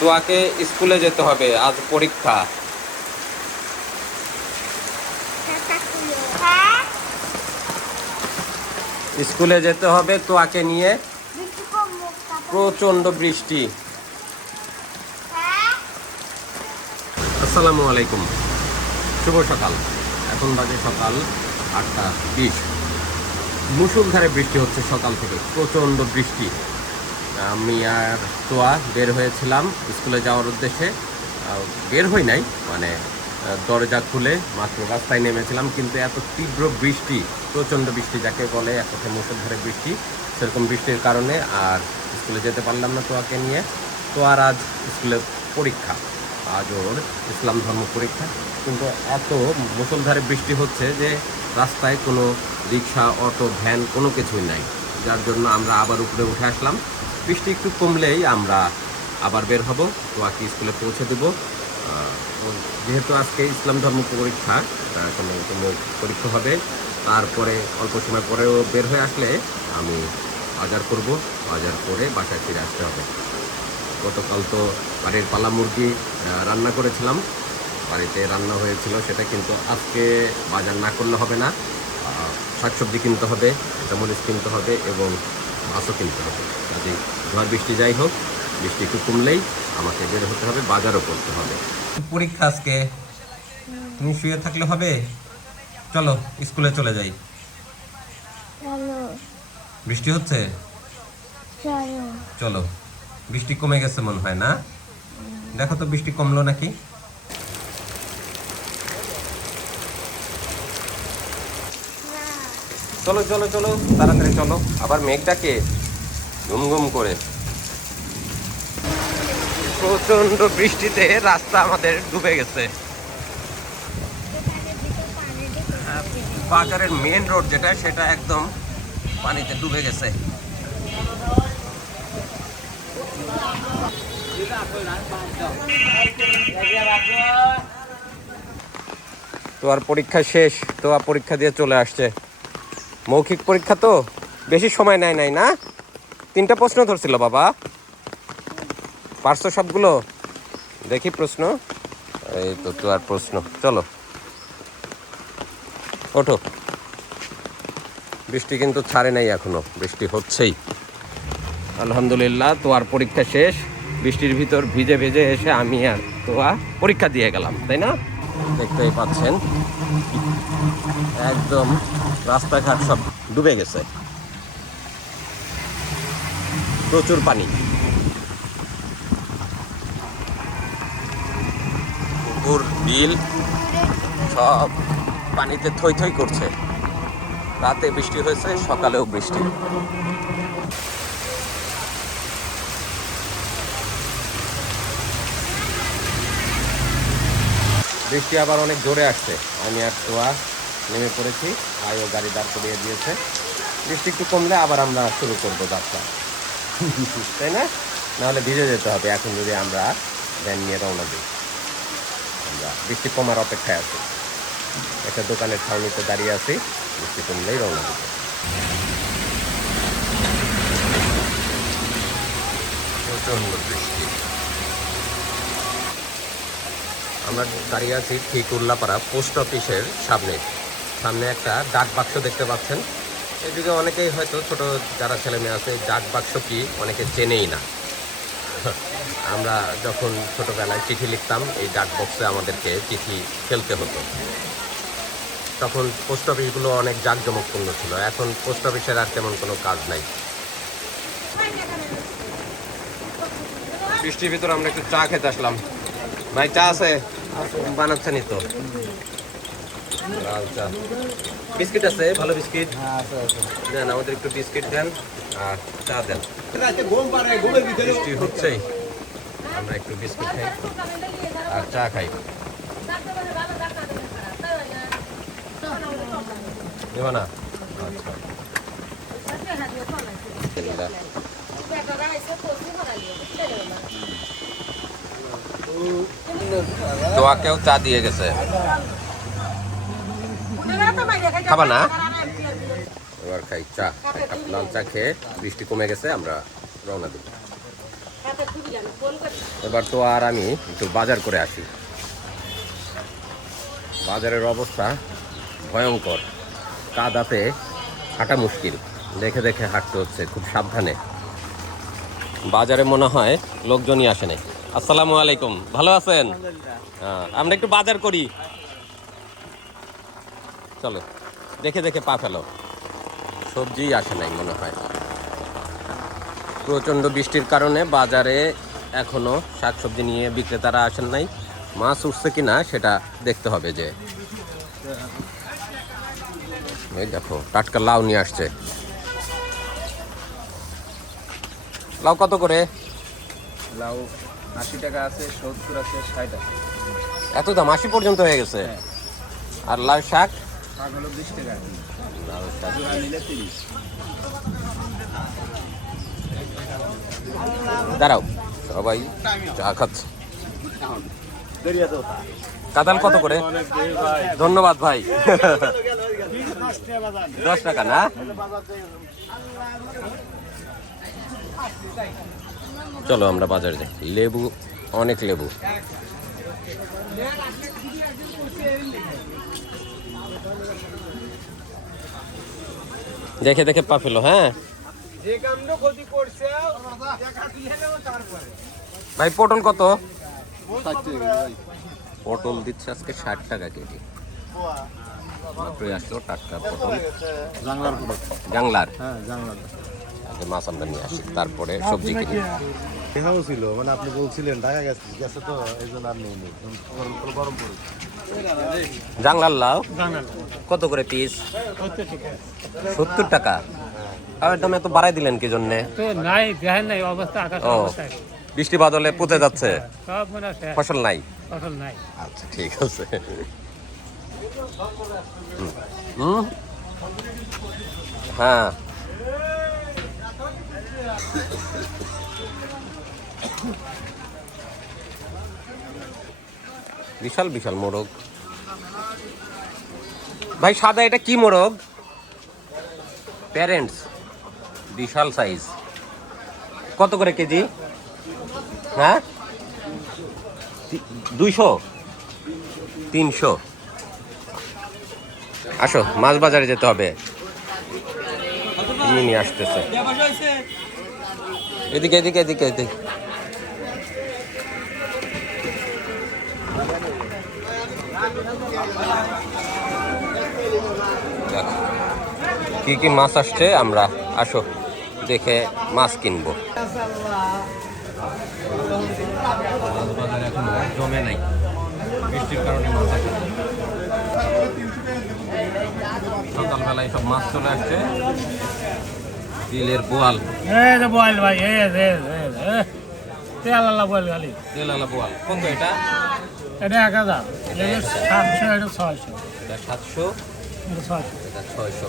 তোয়াকে স্কুলে যেতে হবে আজ পরীক্ষা। স্কুলে যেতে হবে তোয়াকে নিয়ে। প্রচণ্ড বৃষ্টি। আসসালামু আলাইকুম। শুভ সকাল। এখন বাজে সকাল আটটা বিশ। মুসুলধারে বৃষ্টি হচ্ছে সকাল থেকে। প্রচণ্ড বৃষ্টি। আমি আর তোয়া বের হয়েছিলাম স্কুলে যাওয়ার উদ্দেশ্যে। বের হই নাই মানে দরজা খুলে মাত্র রাস্তায় নেমেছিলাম, কিন্তু এত তীব্র বৃষ্টি, প্রচণ্ড বৃষ্টি যাকে বলে এক কথায় মুসুলধারে বৃষ্টি, সেরকম বৃষ্টির কারণে আর স্কুলে যেতে পারলাম না তোয়াকে নিয়ে। তো আর আজ স্কুলে পরীক্ষা, আজ ওর ইসলাম ধর্ম পরীক্ষা, কিন্তু এত মুসলধারে বৃষ্টি হচ্ছে যে রাস্তায় কোনো রিক্সা, অটো, ভ্যান কোনো কিছুই নাই। যার জন্য আমরা আবার উপরে উঠে আসলাম। বৃষ্টি একটু কমলেই আমরা আবার বের হব আকি স্কুলে পৌঁছে দেব। যেহেতু আজকে ইসলাম ধর্ম পরীক্ষা কোনো কোনো পরীক্ষা হবে, তারপরে অল্প সময় পরেও বের হয়ে আসলে আমি বাজার করব, বাজার করে বাসায় ফিরে আসতে হবে। গতকাল তো বাড়ির পালা মুরগি রান্না করেছিলাম। বাড়িতে রান্না হয়েছিল, সেটা কিন্তু আজকে বাজার না করলে হবে না। শাকসবজি কিনতে হবে চামরিচ কিনতে হবে এবং মাছও কিনতে হবে। কাজে ঝড় বৃষ্টি যাই হোক বৃষ্টি একটু কমলেই আমাকে বের হতে হবে বাজারও করতে হবে। পরীক্ষা আজকে। তুমি শুয়ে থাকলে হবে? চলো স্কুলে চলে যাই। বৃষ্টি হচ্ছে? চলো চলো বৃষ্টি কমে গেছে মনে হয় না? দেখো তো বৃষ্টি কমলো নাকি? চলো চলো চলো তাড়াতাড়ি চলো। আবার মেঘ ডাকে ঘুম ঘুম করে। প্রচণ্ড বৃষ্টিতে রাস্তা আমাদের ডুবে গেছে। বাজারের মেন রোড যেটা, সেটা একদম পানিতে ডুবে গেছে। তো আর পরীক্ষা শেষ, তো আর পরীক্ষা দিয়ে চলে আসছে। মৌখিক পরীক্ষা তো বেশি সময় নেয় নাই না? তিনটা প্রশ্ন ধরছিল বাবা। পারছ সবগুলো? দেখি প্রশ্ন। এই তো তো আর প্রশ্ন। চলো। ওঠো। বৃষ্টি কিন্তু ছাড়ে নাই এখনও। বৃষ্টি হচ্ছেই। আলহামদুলিল্লাহ তো আর পরীক্ষা শেষ। বৃষ্টির ভিতর ভিজে ভিজে এসে আমি আর তোয়া পরীক্ষা দিয়ে গেলাম তাই না? দেখতেই পাচ্ছেন। একদম রাস্তাঘাট সব ডুবে গেছে। প্রচুর পানি। পুকুর, বিল, সব পানিতে থই থই করছে। রাতে বৃষ্টি হয়েছে, সকালেও বৃষ্টি। বৃষ্টি আবার অনেক জোরে আসছে। আমি আর তোয়া নেমে পড়েছি আয়ও গাড়ি দাঁড় করিয়ে দিয়েছে। বৃষ্টি একটু কমলে আবার আমরা শুরু করব যাত্রা। তাই না? নাহলে ভিজে যেতে হবে। এখন যদি আমরা ভ্যান নিয়ে রওনা দিই। আমরা বৃষ্টি কমার অপেক্ষায় আছি। একটা দোকানের ছাউনিতে দাঁড়িয়ে আছি। বৃষ্টি কমলেই রওনা দিই প্রচণ্ড বৃষ্টি। আমরা দাঁড়িয়ে আছি ঠিক উল্লাপাড়া পোস্ট অফিসের সামনে। সামনে একটা ডাক বাক্স দেখতে পাচ্ছেন। এদিকে অনেকেই হয়তো ছোট যারা ছেলে মেয়ে আছে, ডাক বাক্স কি অনেকে চেনেই না। আমরা যখন ছোটবেলায় চিঠি লিখতাম, এই ডাক বক্সে আমাদেরকে চিঠি ফেলতে হতো। তখন পোস্ট অফিসগুলো অনেক জাঁকজমকপূর্ণ ছিল। এখন পোস্ট অফিসের আর তেমন কোনো কাজ নাই। বৃষ্টির ভিতরে আমরা একটু চা খেতে আসলাম। ভাই, চা আছে? বানাচ্ছেনি তো। লাল বিস্কিট আছে, ভালো বিস্কিট। দেন, আমাদের একটু বিস্কিট দেন, আর চা দেন। বৃষ্টি হচ্ছেই। আমরা একটু বিস্কিট খাই, আর চা খাই। দেবো আচ্ছা। চা দিয়ে গেছে। খাবা না? এবার খাই চা। এক কাপ লাল চা খেয়ে বৃষ্টি কমে গেছে আমরা রওনা দেব। এবার তো আর আমি একটু বাজার করে আসি। বাজারের অবস্থা ভয়ঙ্কর। কাদাতে হাঁটা মুশকিল। দেখে দেখে হাঁটতে হচ্ছে খুব সাবধানে। বাজারে মনে হয় লোকজনই আসে নাই। আসসালামু আলাইকুম ভালো আছেন? হ্যাঁ, আমরা একটু বাজার করি। চলো। দেখে দেখে পা ফেলো। সবজি আসে নাই মনে হয়। প্রচণ্ড বৃষ্টির কারণে বাজারে এখনও শাকসবজি নিয়ে বিক্রেতারা আসেন নাই। মাছ উঠছে কিনা সেটা দেখতে হবে যে। এই দেখো টাটকা লাউ নিয়ে আসছে। লাউ কত করে? লাউ আশি টাকা আছে সত্তর আছে ষাট আছে। এত দাম আশি পর্যন্ত হয়ে গেছে। আর লাউ শাক? দাঁড়াও, সবাই চা খাচ্ছে। কাদাল কত করে? ধন্যবাদ ভাই। দশ টাকা না? চলো আমরা বাজারে যাই। লেবু, অনেক লেবু। দেখে দেখে পা ফেলো হ্যাঁ? ভাই পটল কত? পটল দিচ্ছে আজকে ষাট টাকা কেজি। মাত্রই আসলো টাটকা পটল। জাংলার জাংলার? হ্যাঁ জাংলার। মাছ আমরা নিয়ে আসি তারপরে সবজি কিনি। এখানেও ছিল মানে আপনি বলছিলেন ঢাকা গেছে গেছে তো এই জন্য আর নেই গরম পড়েছে। জাংলার লাউ? কত করে পিস সত্তর টাকা। আর দাম এত বাড়াই দিলেন কি জন্যে? ও অবস্থা। বৃষ্টি বাদলে পচে যাচ্ছে? ফসল নাই? ফসল নাই। আচ্ছা ঠিক আছে। হুম? হ্যাঁ। বিশাল বিশাল মোরগ। ভাই, সাদা, এটা কি মোরগ? প্যারেন্টস বিশাল সাইজ কত করে কেজি? হ্যাঁ? দুইশো? তিনশো। আসো, মাছ বাজারে যেতে হবে। নিয়ে আসতেছে। এদিকে এদিকে এদিকে এদিকে। কি কি মাছ আসছে? আমরা আসো দেখে মাছ কিনবো। মাছ বাজার এখন জমে নাই বৃষ্টির কারণে মাছ আসে সকালবেলায় সব মাছ চলে আসছে বোয়াল ভাই তেল খালি এটা? এটা এক হাজার। সাতশো এটা ছয়শো। এটা সাতশো? এটা ছয়শো। এটা ছয়শো।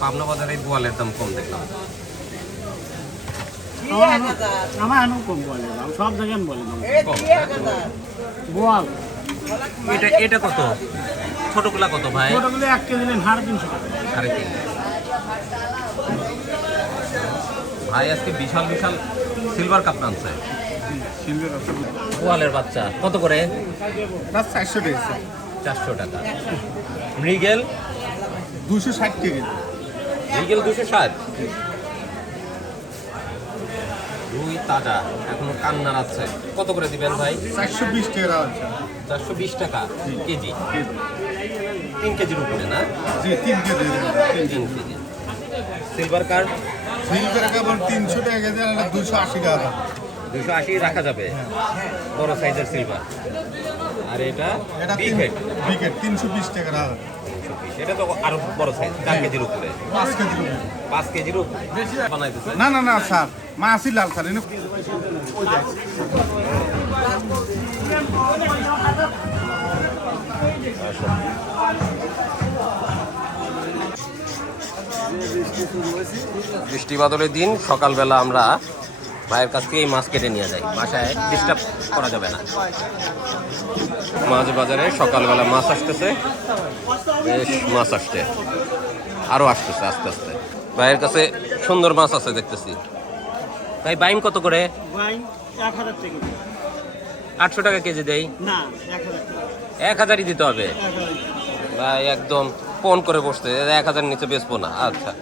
পাবনা বাজারে এই বোয়ালের দাম কম দেখলাম। আমার আমার আনু কম বলে দাম সব জায়গায় বলে দাম। কম এটা এটা কত? ছোটগুলা কত ভাই? ছোটগুলো এক কেজি নেন সাড়ে তিনশো টাকা। সাড়ে তিন। ভাই আজকে বিশাল বিশাল সিলভার কাপ আনছে। বোয়ালের বাচ্চা। কত করে? চারশো টাকা। চারশো টাকা। মৃগেল? দুশো ষাট টাকা মৃগেল দুশো ষাট? রুই তাজা। এখনও কান্নার আছে। কত করে দিবেন ভাই? চারশো বিশ টাকা চারশো বিশ টাকা কেজি। তিন কেজির উপরে না? জি তিন কেজি। তিন কেজি। Silver carp? সিলভার কেবল তিনশো টাকা কেজি দুশো আশি টাকা দুশো আশি রাখা যাবে। বড় সাইজের সিলভার আর এটা এটা বিগ হেড তিনশো বিশ টাকা রাখা এটা তো আরও বড় সাইজ চার কেজির উপরে। পাঁচ কেজি পাঁচ কেজির উপরে। বানাইতেছে না। না না স্যার। মাছই লাল স্যার। এনে বৃষ্টি বাদলের দিন সকালবেলা আমরা ভাইয়ের কাছ থেকে এই মাছ কেটে নিয়ে যাই বাসায় ডিস্টার্ব করা যাবে না। মাছ বাজারে সকালবেলা মাছ আসতেছে বেশ মাছ আসছে। আরও আসতেছে আস্তে আস্তে। ভাইয়ের কাছে সুন্দর মাছ আছে দেখতেছি। ভাই বাইম কত করে? আটশো টাকা কেজি দেয় এক হাজারই দিতে হবে? ভাই একদম ফোন করে বসতে এক হাজার নিচে বেচবো না। আচ্ছা।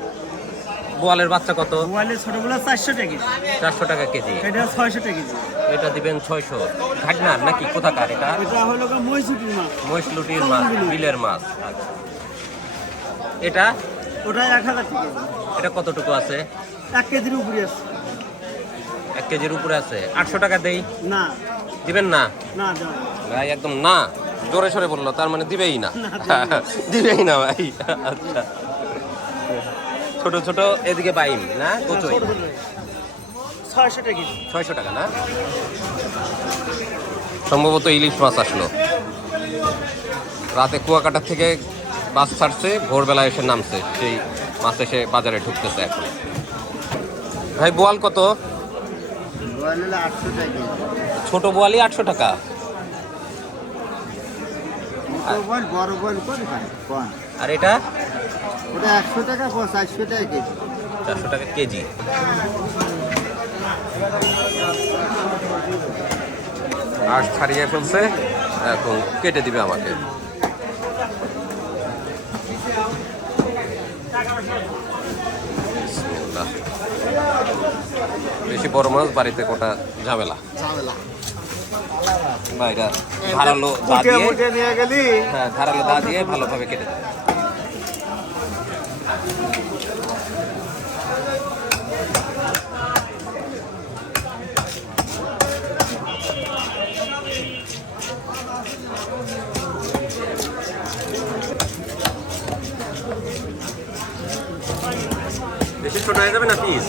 বোয়ালের বাচ্চা কত? মোবাইলের ছোটগুলো চারশো টাকা চারশো টাকা কেজি। এটা ছয়শো টাকা কেজি। এটা দিবেন ছয়শো। ঘাটনার নাকি? কোথাকার এটা? এটা হলো মহিষুটির মাছ। মহিষলুটির মাছ বিলের মাছ। আচ্ছা এটা? ওটা এক হাজার টাকা এটা কতটুকু আছে? এক কেজির উপরে আছে। এক কেজির উপরে আছে। আটশো টাকা দেই? না। দিবেন না? না ভাই একদম না। জোরে সরে বলল তার মানে দিবেই না। না, দিবেই না ভাই। আচ্ছা। ছোট ছোট এদিকে বাইম না? কচুই। ছয়শো টাকা ছয়শো টাকা না? সম্ভবত ইলিশ মাছ আসলো। রাতে কুয়াকাটার থেকে বাস ছাড়ছে ভোরবেলা এসে নামছে। সেই মাছ এসে বাজারে ঢুকতেছে এখন। ভাই বোয়াল কত? ছোট বোয়ালি আটশো টাকা। আর এটা? ওটা একশো টাকা চারশো টাকা কেজি। চারশো টাকা কেজি। আশ ছাড়িয়ে ফেলছে এখন কেটে দিবে আমাকে। বেশি বড় মাছ বাড়িতে কোটা ঝামেলা। বা এটা ধারালো দা দিয়ে হ্যাঁ ধারালো দা দিয়ে ভালোভাবে কেটে দেবে। বেশি ছোট হয়ে যাবে না পিস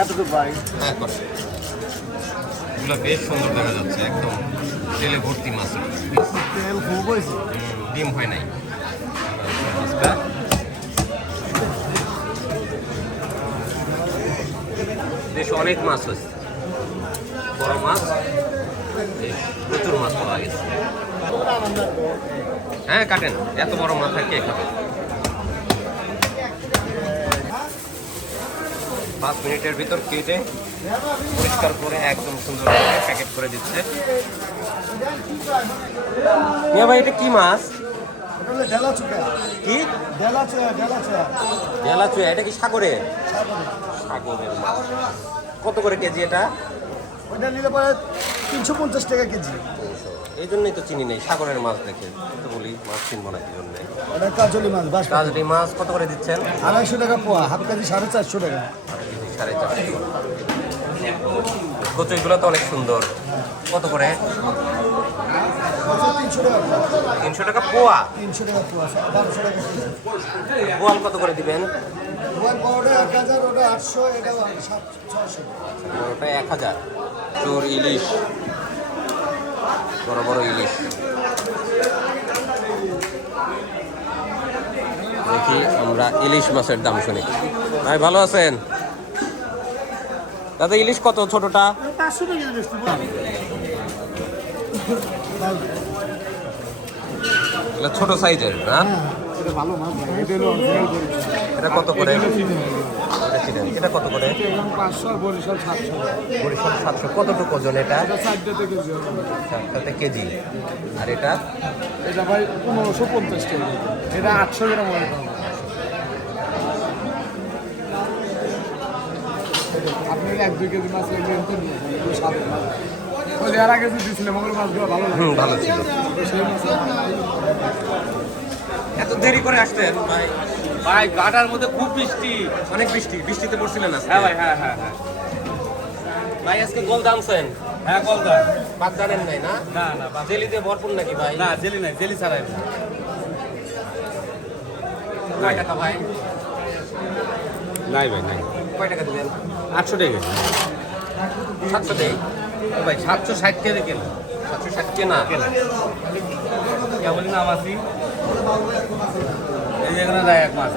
এতটুকু হ্যাঁ করে। এগুলো বেশ সুন্দর দেখা যাচ্ছে একদম তেলে ভর্তি মাছ। তেল খুব হয়েছে। ডিম হয় নাই। বেশ অনেক মাছ হয়েছে বড় মাছ প্রচুর মাছ পাওয়া গেছে। হ্যাঁ কাটেন। এত বড় মাথা কে খাবে? পাঁচ মিনিটের ভিতর কেটে পরিষ্কার করে একদম সুন্দর করে প্যাকেট করে দিচ্ছে। মিয়া ভাই এটা কি মাছ? কি? চুয়া এটা কি সাগরে। সাগরের মাছ। কত করে কেজি এটা? ওইটা নিলে পরে তিনশো পঞ্চাশ টাকা কেজি। এই জন্যই তো চিনি নেই সাগরের মাছ দেখে। তো বলি মাছ চিনবো না কি জন্য? কাজলি মাছ বাস কাজলি মাছ কত করে দিচ্ছেন? আড়াইশো টাকা পোয়া হাফ কেজি সাড়ে চারশো টাকা। সাড়ে চারশো। কচুইগুলো তো অনেক সুন্দর। কত করে? তিনশো টাকা পোয়া। তিনশো টাকা পোয়া? তিনশো টাকা পোয়া বারোশো টাকা কেজি। বোয়াল কত করে দিবেন? এক হাজার ওটা আটশো এটা ছশো ওটা এক হাজার। চোর ইলিশ। বড় বড় ইলিশ। দেখি আমরা ইলিশ মাছের দাম শুনি। ভাই ভালো আছেন? দাদা ইলিশ কত? ছোটটা? ছোট সাইজের না? ভালো মাছ ভাই। এটা কত করে? এটা কত করে? বরিশাল সাতশো। কতটুকু ওজন এটা? KG সাতটাতে KG. আর এটা? এটা ভাই পনেরোশো পঞ্চাশ টাকা এটা আটশো গ্রাম আপনি এক দুই কেজি মাছ নিয়ে ওই আগে যে দিয়েছিলাম ওগুলো মাছগুলো ভালো ছিল। এত দেরি করে আসতেন ভাই ভাই গাটার মধ্যে খুব বৃষ্টি। অনেক বৃষ্টি বৃষ্টিতে পড়ছিলেন আজকে। হ্যাঁ ভাই হ্যাঁ হ্যাঁ হ্যাঁ। ভাই আজকে গোল দামছেন। হ্যাঁ কলকা বাদ জানেন নাই না? না না জেলিতে ভরপুর নাকি ভাই? না জেলি নাই জেলি ছাড়াই না। কয় টাকা ভাই? নাই ভাই নাই। কয় টাকা দিবেন আটশো টাকা সাতশো দেই ও ভাই সাতশো ষাট টাকা কেন। সাতশো ষাট কেনা? কেমন নাম আছি। এখানে যায় এক মাস।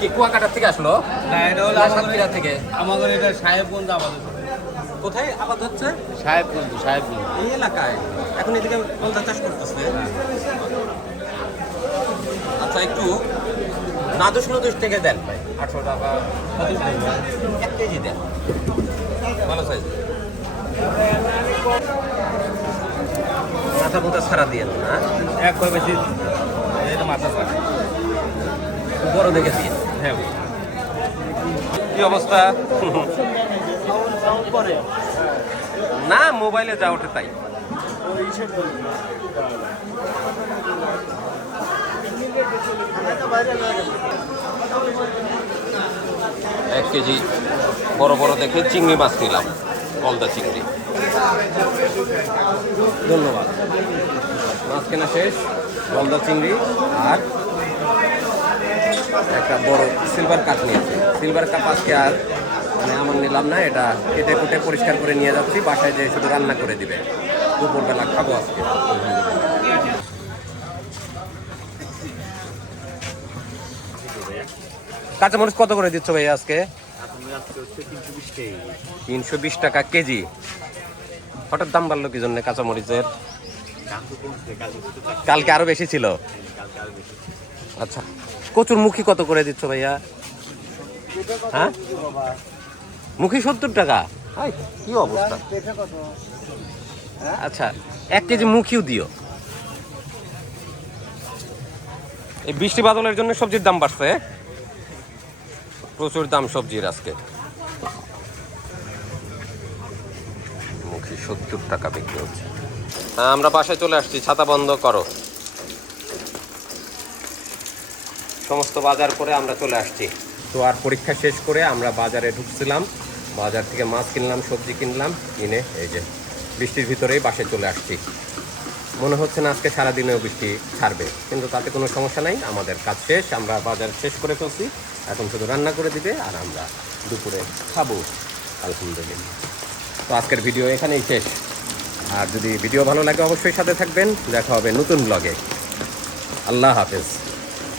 কি কুয়াকাটার থেকে আসলো? না এটা হলো সাতক্ষীরা থেকে। আমাদের এটা সাহেবগঞ্জ আমাদের কোথায় আবাদ হচ্ছে? সাহেবগঞ্জ সাহেবগঞ্জ। এই এলাকায়? এখন এদিকে কলতা চাষ করতেছে। আচ্ছা একটু নাদুস নদুস থেকে দেন ভাই। আটশো টাকা এক কেজি দেন। ভালো সাইজ মাথা মোটা ছাড়া দিয়ে না এক করে বেশি। বড় দেখে দিয়ে হ্যাঁ। কি অবস্থা? না, মোবাইলে যা ওঠে তাই। এক কেজি বড় বড় দেখে চিংড়ি মাছ নিলাম গলদা চিংড়ি। ধন্যবাদ। মাছ কেনা শেষ। গলদা চিংড়ি আর একটা বড় সিলভার কাপ নিয়েছি। সিলভার কাপ আজকে আর মানে আমার নিলাম না, এটা কেটে কুটে পরিষ্কার করে নিয়ে যাচ্ছি, বাসায় যেয়ে শুধু রান্না করে দিবে। দুপুরবেলা খাব আজকে। কাঁচামরিচ কত করে দিচ্ছ ভাই আজকে? তিনশো বিশ টাকা কেজি। হঠাৎ দাম বাড়লো কি জন্য কাঁচামরিচের? কালকে আরও বেশি ছিল? আচ্ছা। কচুর মুখী কত করে দিচ্ছ ভাইয়া? হ্যাঁ? মুখী সত্তর টাকা? কি অবস্থা? আচ্ছা এক কেজি মুখিও দিও। এই বৃষ্টি বাদলের জন্য সবজির দাম বাড়ছে প্রচুর দাম সবজির আজকে। মুখী সত্তর টাকা বিক্রি হচ্ছে। আমরা বাসায় চলে আসছি, ছাতা বন্ধ করো। সমস্ত বাজার করে আমরা চলে আসছি। তো আর পরীক্ষা শেষ করে আমরা বাজারে ঢুকছিলাম। বাজার থেকে মাছ কিনলাম, সবজি কিনলাম, কিনে এই যে বৃষ্টির ভিতরেই বাসায় চলে আসছি। মনে হচ্ছে না আজকে সারাদিনেও বৃষ্টি ছাড়বে, কিন্তু তাতে কোনো সমস্যা নাই। আমাদের কাজ শেষ, আমরা বাজার শেষ করে ফেলছি। এখন শুধু রান্না করে দিবে আর আমরা দুপুরে খাব, আলহামদুলিল্লাহ। তো আজকের ভিডিও এখানেই শেষ। আর যদি ভিডিও ভালো লাগে অবশ্যই সাথে থাকবেন। দেখা হবে নতুন ব্লগে আল্লাহ হাফেজ।